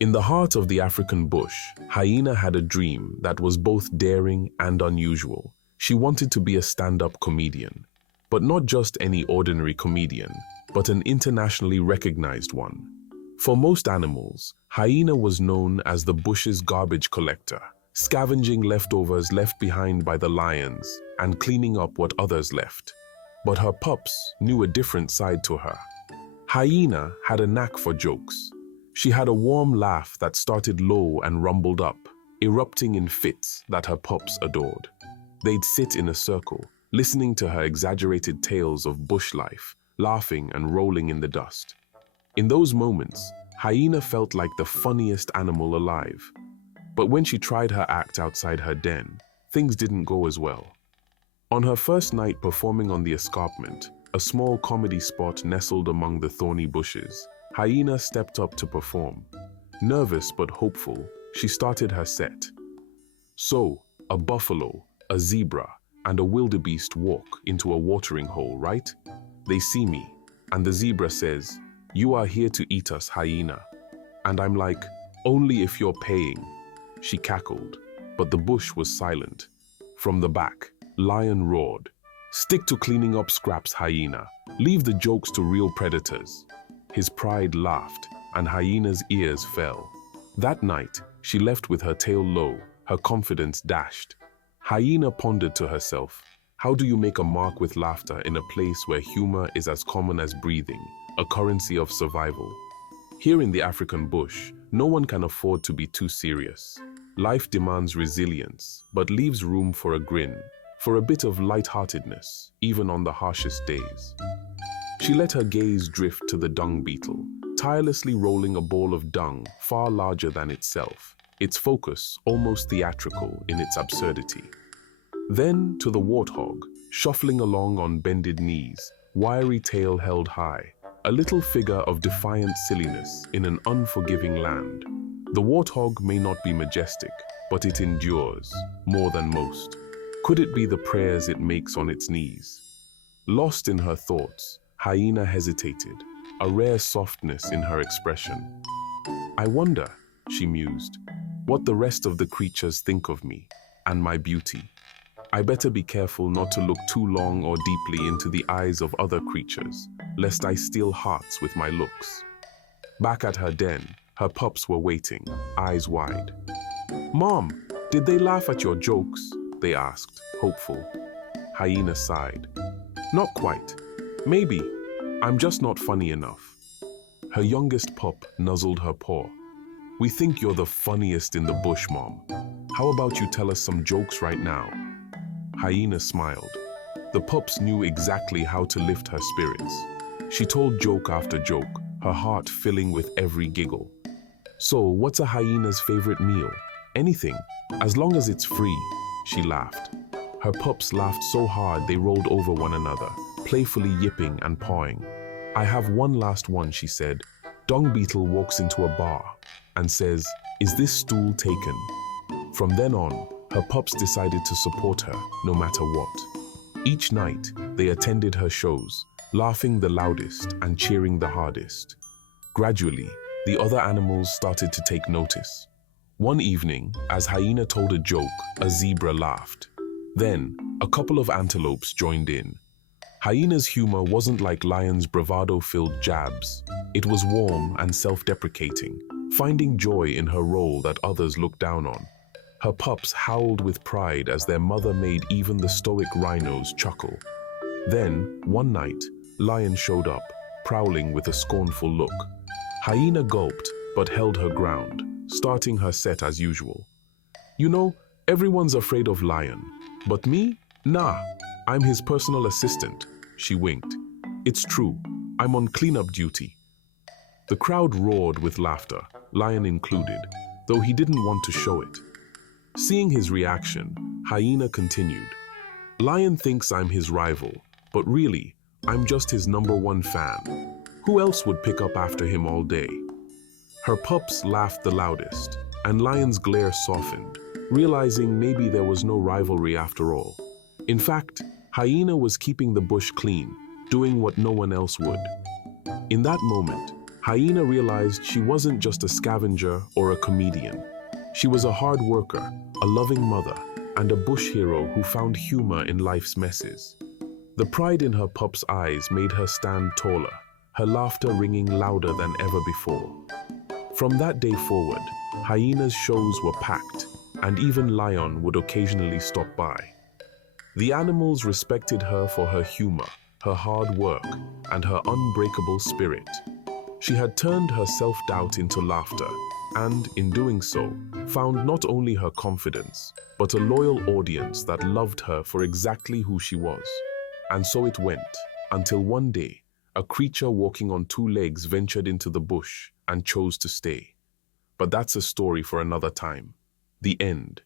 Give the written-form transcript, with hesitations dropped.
In the heart of the African bush, Hyena had a dream that was both daring and unusual. She wanted to be a stand-up comedian, but not just any ordinary comedian, but an internationally recognized one. For most animals, Hyena was known as the bush's garbage collector, scavenging leftovers left behind by the lions and cleaning up what others left. But her pups knew a different side to her. Hyena had a knack for jokes. She had a warm laugh that started low and rumbled up, erupting in fits that her pups adored. They'd sit in a circle, listening to her exaggerated tales of bush life, laughing and rolling in the dust. In those moments, Hyena felt like the funniest animal alive. But when she tried her act outside her den, things didn't go as well. On her first night performing on the escarpment, a small comedy spot nestled among the thorny bushes, Hyena stepped up to perform. Nervous but hopeful, she started her set. So, a buffalo, a zebra, and a wildebeest walk into a watering hole, right? They see me, and the zebra says, "You are here to eat us, Hyena." And I'm like, "Only if you're paying." She cackled, but the bush was silent. From the back, Lion roared, "Stick to cleaning up scraps, Hyena. Leave the jokes to real predators." His pride laughed, and Hyena's ears fell. That night, she left with her tail low, her confidence dashed. Hyena pondered to herself, how do you make a mark with laughter in a place where humor is as common as breathing, a currency of survival? Here in the African bush, no one can afford to be too serious. Life demands resilience, but leaves room for a grin, for a bit of lightheartedness, even on the harshest days. She let her gaze drift to the dung beetle, tirelessly rolling a ball of dung far larger than itself, its focus almost theatrical in its absurdity. Then to the warthog, shuffling along on bended knees, wiry tail held high, a little figure of defiant silliness in an unforgiving land. The warthog may not be majestic, but it endures, more than most. Could it be the prayers it makes on its knees? Lost in her thoughts, Hyena hesitated, a rare softness in her expression. "I wonder," she mused, "what the rest of the creatures think of me and my beauty. I better be careful not to look too long or deeply into the eyes of other creatures, lest I steal hearts with my looks." Back at her den, her pups were waiting, eyes wide. "Mom, did they laugh at your jokes?" they asked, hopeful. Hyena sighed. "Not quite. Maybe. I'm just not funny enough." Her youngest pup nuzzled her paw. "We think you're the funniest in the bush, Mom. How about you tell us some jokes right now?" Hyena smiled. The pups knew exactly how to lift her spirits. She told joke after joke, her heart filling with every giggle. "So, what's a hyena's favorite meal?" "Anything, as long as it's free," she laughed. Her pups laughed so hard they rolled over one another, playfully yipping and pawing. "I have one last one," she said. "Dung beetle walks into a bar and says, 'Is this stool taken?'" From then on, her pups decided to support her no matter what. Each night, they attended her shows, laughing the loudest and cheering the hardest. Gradually, the other animals started to take notice. One evening, as Hyena told a joke, a zebra laughed. Then, a couple of antelopes joined in. Hyena's humor wasn't like Lion's bravado-filled jabs. It was warm and self-deprecating, finding joy in her role that others looked down on. Her pups howled with pride as their mother made even the stoic rhinos chuckle. Then, one night, Lion showed up, prowling with a scornful look. Hyena gulped, but held her ground, starting her set as usual. "You know, everyone's afraid of Lion, but me? Nah, I'm his personal assistant," she winked. "It's true, I'm on cleanup duty." The crowd roared with laughter, Lion included, though he didn't want to show it. Seeing his reaction, Hyena continued, "Lion thinks I'm his rival, but really, I'm just his #1 fan. Who else would pick up after him all day?" Her pups laughed the loudest, and Lion's glare softened, realizing maybe there was no rivalry after all. In fact, Hyena was keeping the bush clean, doing what no one else would. In that moment, Hyena realized she wasn't just a scavenger or a comedian. She was a hard worker, a loving mother, and a bush hero who found humor in life's messes. The pride in her pup's eyes made her stand taller, her laughter ringing louder than ever before. From that day forward, Hyena's shows were packed, and even Lion would occasionally stop by. The animals respected her for her humor, her hard work, and her unbreakable spirit. She had turned her self-doubt into laughter, and, in doing so, found not only her confidence, but a loyal audience that loved her for exactly who she was. And so it went, until one day, a creature walking on two legs ventured into the bush and chose to stay. But that's a story for another time. The end.